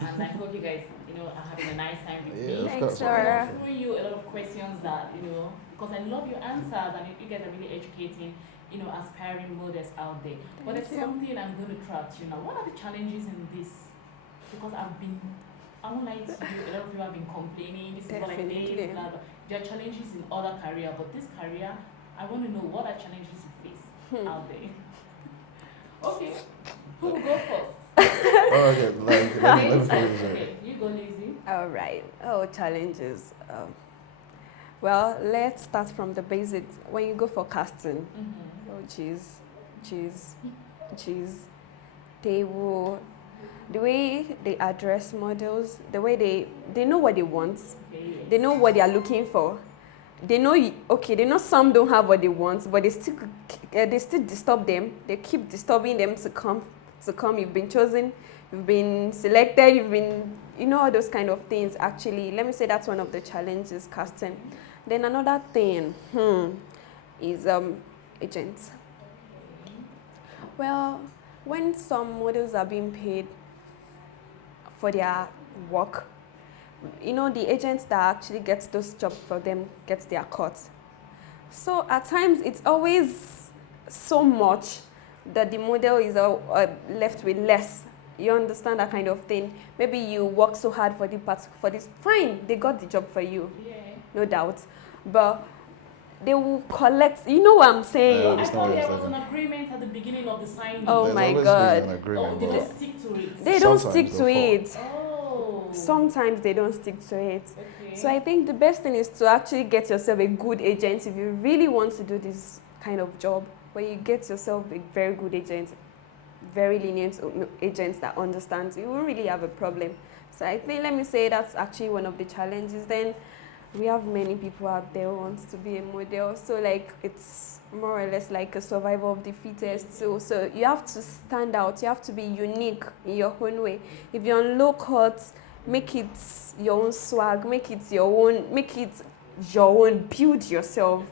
And I hope you guys, are having a nice time with me. of Thanks, course, of I'm course. Laura. throwing you a lot of questions that, because I love your answers and you guys are really educating, aspiring models out there. But Thank there's you. something I'm going to throw at you now. What are the challenges in this? Because I won't lie to you, a lot of people have been complaining, this is what I Definitely. face, blah, blah. There are challenges in other career, but this career, I want to know what are challenges you face out there. Okay, who will go first? Oh, okay, let me finish this. Okay, you go, Lizzie. All right. Oh, challenges. Well, let's start from the basics. When you go for casting, cheese, they will, the way they address models, the way they know what they want, they know what they are looking for. They know, they know some don't have what they want, but they still disturb them. They keep disturbing them to come. You've been chosen, you've been selected, you've been, all those kind of things. Actually, let me say that's one of the challenges casting. Then another thing is agents. Well, when some models are being paid for their work, the agents that actually gets those jobs for them gets their cut. So at times it's always so much that the model is left with less. You understand that kind of thing? Maybe you work so hard for this. Fine, they got the job for you, no doubt. But they will collect. You know what I'm saying? I thought there was an agreement at the beginning of the signing. Oh my God! Oh, they don't stick to it. They don't stick to it. Oh. Sometimes they don't stick to it. Okay. So I think the best thing is to actually get yourself a good agent if you really want to do this kind of job. Where you get yourself a very good agent, very lenient agents that understands, you won't really have a problem. So I think, let me say, that's actually one of the challenges. Then we have many people out there who want to be a model. So like it's more or less like a survival of the fittest. So you have to stand out. You have to be unique in your own way. If you're on low cut, make it your own swag. Make it your own. Build yourself.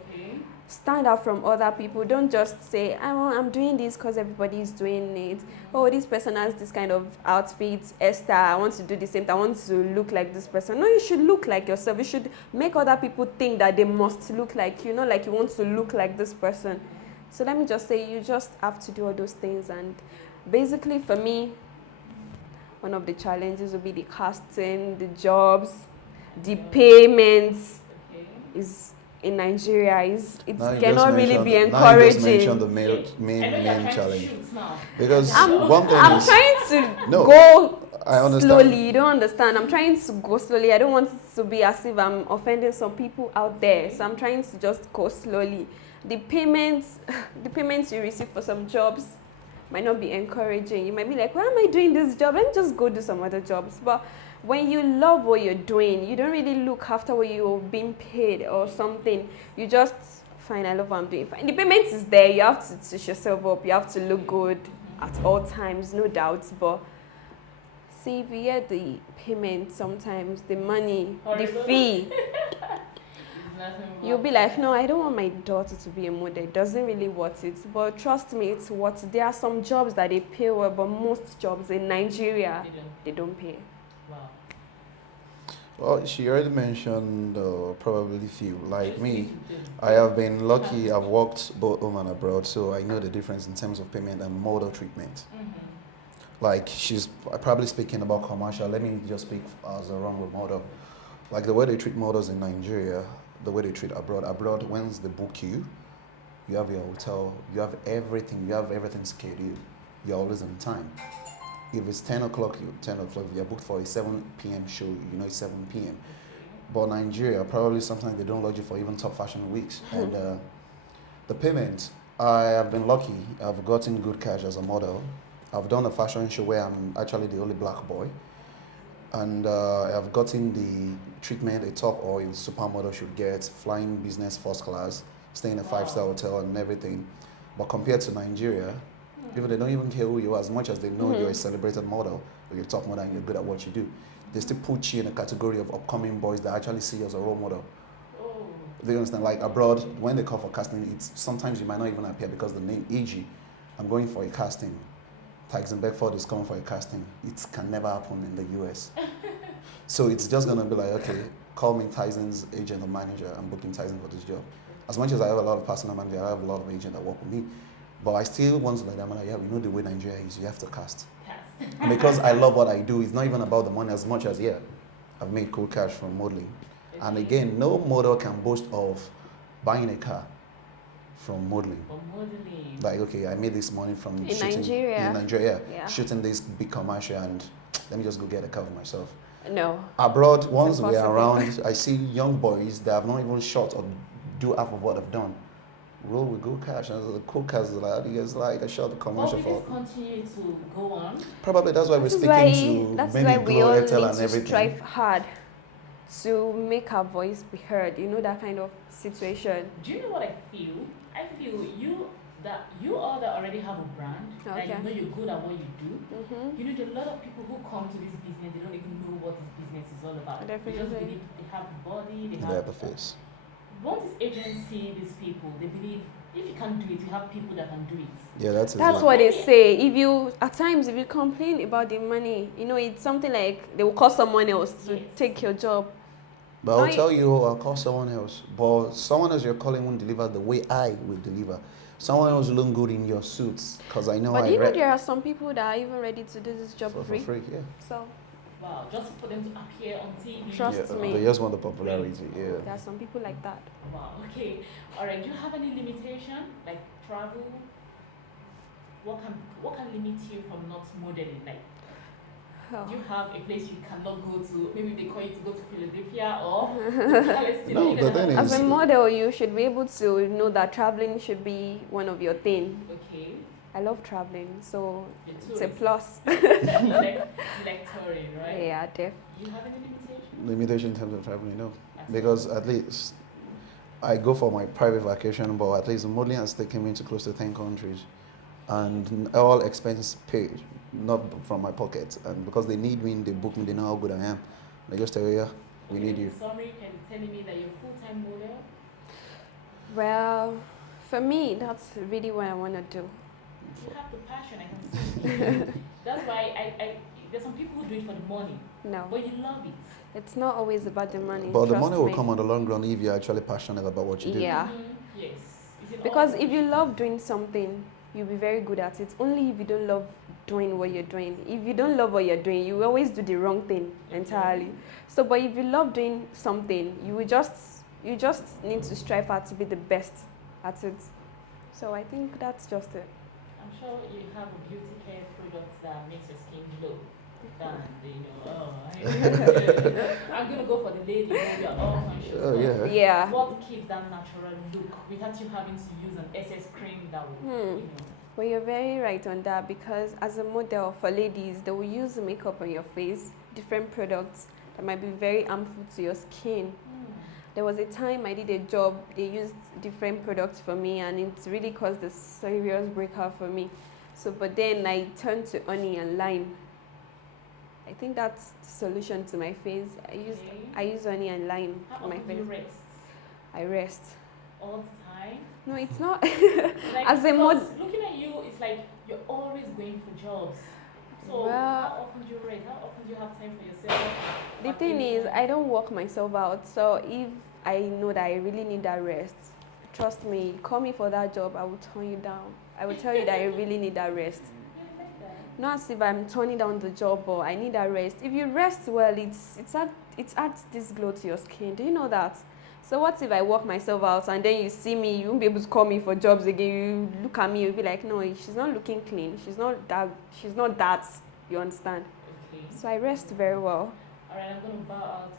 Stand out from other people. Don't just say, I'm doing this because everybody is doing it. Oh, this person has this kind of outfit, Esther, I want to do the same. I want to look like this person. No, you should look like yourself. You should make other people think that they must look like you, like you want to look like this person. So let me just say, you just have to do all those things. And basically for me, one of the challenges will be the casting, the jobs, the payments is in Nigeria it cannot really be encouraging. Now you just mentioned the main challenge. Because one thing I'm trying to go slowly. You don't understand. I'm trying to go slowly. I don't want it to be as if I'm offending some people out there. So I'm trying to just go slowly. The payments you receive for some jobs might not be encouraging. You might be like, why am I doing this job? Let me just go do some other jobs. But when you love what you're doing, you don't really look after what you're being paid or something. You just, fine, I love what I'm doing. Fine. The payment is there. You have to touch yourself up. You have to look good at all times, no doubt. But see, if you get the payment sometimes, the money, the fee, you'll be like, no, I don't want my daughter to be a model. It doesn't really worth it. But trust me, it's worth it. There are some jobs that they pay well, but most jobs in Nigeria, they don't pay. Wow. Well, she already mentioned probably few. Like me, I have been lucky. I've worked both home and abroad, so I know the difference in terms of payment and model treatment. Like she's probably speaking about commercial. Let me just speak as a wrong model. Like the way they treat models in Nigeria, the way they treat abroad. Abroad, once they book you, you have your hotel, you have everything scheduled. You're always on time. If it's 10 o'clock, you're booked for a 7 p.m. show, it's 7 p.m. But Nigeria, probably sometimes they don't lodge you for even top fashion weeks. And the payment, I have been lucky. I've gotten good cash as a model. I've done a fashion show where I'm actually the only black boy. And I've gotten the treatment a top or a supermodel should get, flying business first class, staying in a 5-star hotel and everything. But compared to Nigeria, people, they don't even care who you are, as much as they know you're a celebrated model, or you're a top model and you're good at what you do. They still put you in a category of upcoming boys that actually see you as a role model. They understand? Like abroad, when they call for casting, it's sometimes you might not even appear because the name AG, I'm going for a casting. Tyson Beckford is coming for a casting. It can never happen in the US. So it's just gonna be like, okay, call me Tyson's agent or manager. I'm booking Tyson for this job. As much as I have a lot of personal manager, I have a lot of agents that work with me. But I still want to let them know, yeah, we know the way Nigeria is, you have to cast. And because I love what I do, it's not even about the money as much as, yeah, I've made cool cash from modeling. And again, no model can boast of buying a car from modeling. For modeling. Like, okay, I made this money from In shooting Nigeria. in Nigeria, Yeah. shooting this big commercial, and let me just go get a car for myself. No. Abroad, once we're impossible. around, I see young boys that have not even shot or do half of what I've done. Roll with good cash, and the cool cars is like, you guys like, I shot the commercial Will for. this continue to go on? Probably that's why we're That's speaking why, to that's many why we Glow, all need Airtel, and to everything. strive hard to make our voice be heard. You know, that kind of situation. Do you know what I feel? I feel you all that already have a brand, that Okay. you know you're good at what you do. Mm-hmm. You know, there are a lot of people who come to this business, they don't even know what this business is all about. They just Definitely. believe they have the body, they They have have the face. Once agents see these people, they believe if you can do it, you have people that can do it. Yeah, that's That's what they say. If you, at times, if you complain about the money, you know, it's something like they will call someone else to Yes. take your job. But I'll No, tell you, I'll call someone else. But someone else you're calling won't deliver the way I will deliver. Someone else will look good in your suits, because I know But I you know, read there are some people that are even ready to do this job for free. free. Yeah. So Wow, just for them to appear on TV. Trust me. They just want the popularity. Yeah. there are some people like that. Wow, okay. Alright, do you have any limitation? Like travel? What can limit you from not modeling? Like, Oh. do you have a place you cannot go to? Maybe they call you to go to Philadelphia or Palestine. No, You're the gonna thing have- As a is- model, you should be able to know that traveling should be one of your thing. Okay. I love traveling, so You're it's a tourist. plus. like touring, right? Yeah, def. You have any limitation? Limitation in terms of traveling, no. As Because well? at least I go for my private vacation, but at least modeling has taken me to close to 10 countries. And all expenses paid, not from my pocket. And because they need me, they book me, they know how good I am. They just tell you, yeah, we Okay, need you. In summary, can you tell me that you're a full-time model? Well, for me, that's really what I want to do. You have the passion, I can see. That's why there's some people who do it for the money, No, but you love it. it's not always about the money. But the trust money will me. come on the long run if you're actually passionate about what you do. Yeah. Yes. Is it Because all- if you love doing something, you'll be very good at it. Only if you don't love doing what you're doing. If you don't love what you're doing, you will always do the wrong thing entirely. So, but if you love doing something, you just need to strive hard to be the best at it. So I think that's just it. I'm sure you have a beauty care product that makes your skin glow. I'm gonna go for the lady who we are all conscious Oh, of. yeah. Yeah. What keeps that natural look without you having to use an SS cream that will, you know. Well, you're very right on that, because as a model for ladies, they will use makeup on your face, different products that might be very harmful to your skin. There was a time I did a job, they used different products for me, and it really caused a serious breakout for me. So, but then I turned to honey and lime. I think that's the solution to my face. I use honey and lime How for my often do you face. rest? I rest. All the time? No, it's not. Like, As a because looking at you, it's like you're always going for jobs. So Well- how often do you rest? How often do you have time for yourself? The thing is, I don't work myself out. So if I know that I really need that rest, trust me, call me for that job, I will turn you down. I will tell you that I really need that rest. Yeah, I like that. Not as if I'm turning down the job, but I need that rest. If you rest well, it adds this glow to your skin. Do you know that? So what if I work myself out and then you see me, you won't be able to call me for jobs again. You look at me, you'll be like, no, she's not looking clean. She's not that. You understand? Okay. So I rest very well. All right, I'm going to bow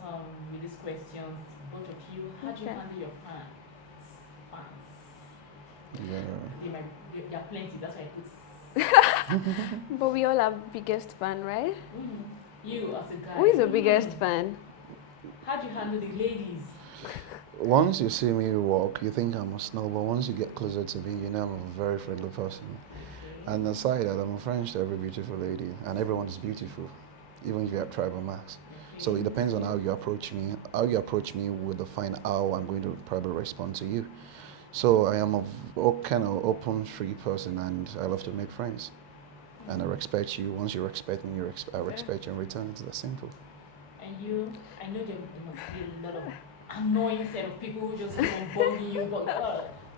out with these questions. Both of you, how do you Okay. handle your fans? Yeah. There are plenty. That's why I put. But we all have biggest fan, right? You as a guy. Who is the biggest fan? How do you handle the ladies? Once you see me walk, you think I'm a snob, but once you get closer to me, you know I'm a very friendly person. And aside that, I'm a friend to every beautiful lady, and everyone is beautiful, even if you're at tribal max. So it depends on how you approach me. How you approach me will define how I'm going to probably respond to you. So I am a kind of open, free person, and I love to make friends. and I respect you. Once you respect me, I respect you in return. It's that simple. And you, I know there must be a lot of annoying set of people who just keep on bugging you, but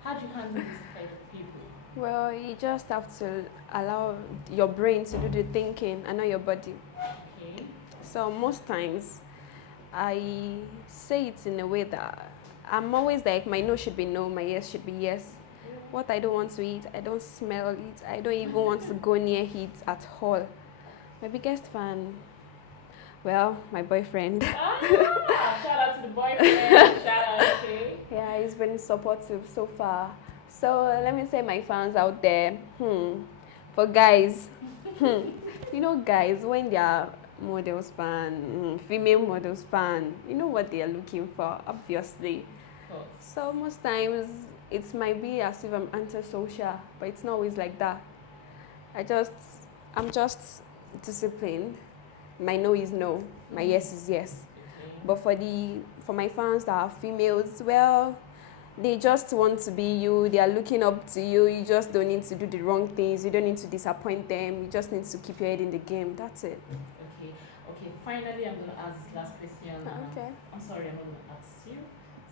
how do you handle this type of people? Well, you just have to allow your brain to do the thinking and not your body. Okay. So most times, I say it in a way that I'm always like, my no should be no, my yes should be yes. What I don't want to eat, I don't smell it. I don't even want to go near it at all. My biggest fan, well, my boyfriend. Shout out to the boyfriend. Shout out, okay. Yeah, he's been supportive so far. So let me say, my fans out there, for guys, you know, guys, when they are models fan, female models fan, you know what they are looking for, obviously. So most times it might be as if I'm antisocial, but it's not always like that. I'm just disciplined. My no is no, my yes is yes. But for my fans that are females, well, they just want to be you, they are looking up to you, you just don't need to do the wrong things, you don't need to disappoint them, you just need to keep your head in the game, that's it. Okay, finally I'm going to ask this last question. Okay. I'm sorry, I'm going to ask you.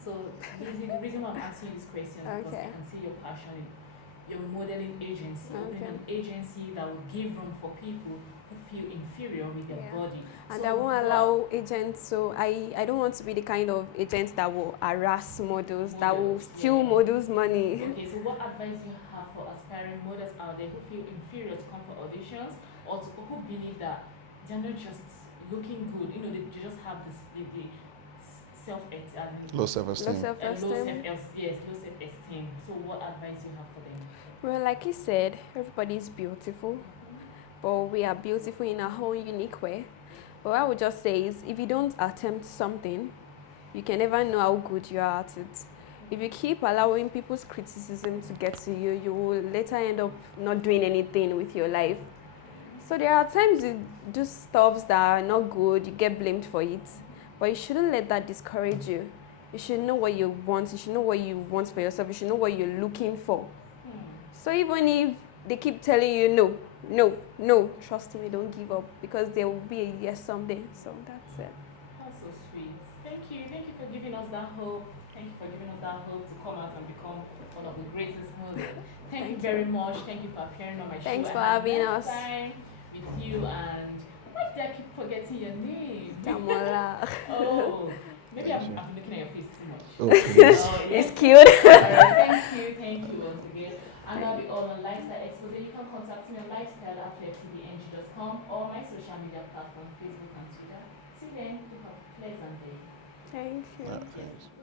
So the reason why I'm asking you this question is because I can see your passion in your modeling agency, opening an agency that will give room for people who feel inferior with their body. And so I won't allow agents, so I don't want to be the kind of agent that will harass models, that will steal models' money. Okay, so what advice do you have for aspiring models out there who feel inferior to come for auditions, or who believe that they're not just looking good, you know, they just have this the low self-esteem. Low self-esteem. So what advice do you have for them? Well, like you said, everybody is beautiful, but we are beautiful in our own unique way. But what I would just say is, if you don't attempt something, you can never know how good you are at it. If you keep allowing people's criticism to get to you, you will later end up not doing anything with your life. So there are times you do stuff that are not good, you get blamed for it. But you shouldn't let that discourage you. You should know what you want. You should know what you want for yourself. You should know what you're looking for. So even if they keep telling you no, trust me, don't give up, because there will be a yes someday. So that's it. That's so sweet. Thank you for giving us that hope. Thank you for giving us that hope to come out and become one of the greatest models. Thank you very much. Thank you for appearing on my show. Thanks for having us. Time with you, and why did I keep forgetting your name? Damola. Oh, maybe I'm looking at your face too much. Oh, please. It's cute. Thank you once again. And that'll be all on Lifestyle Xpose. You can contact me on lifestyle@tvng.com or my social media platform, Facebook and Twitter. See you then. You have a pleasant day. Thank you. Thanks.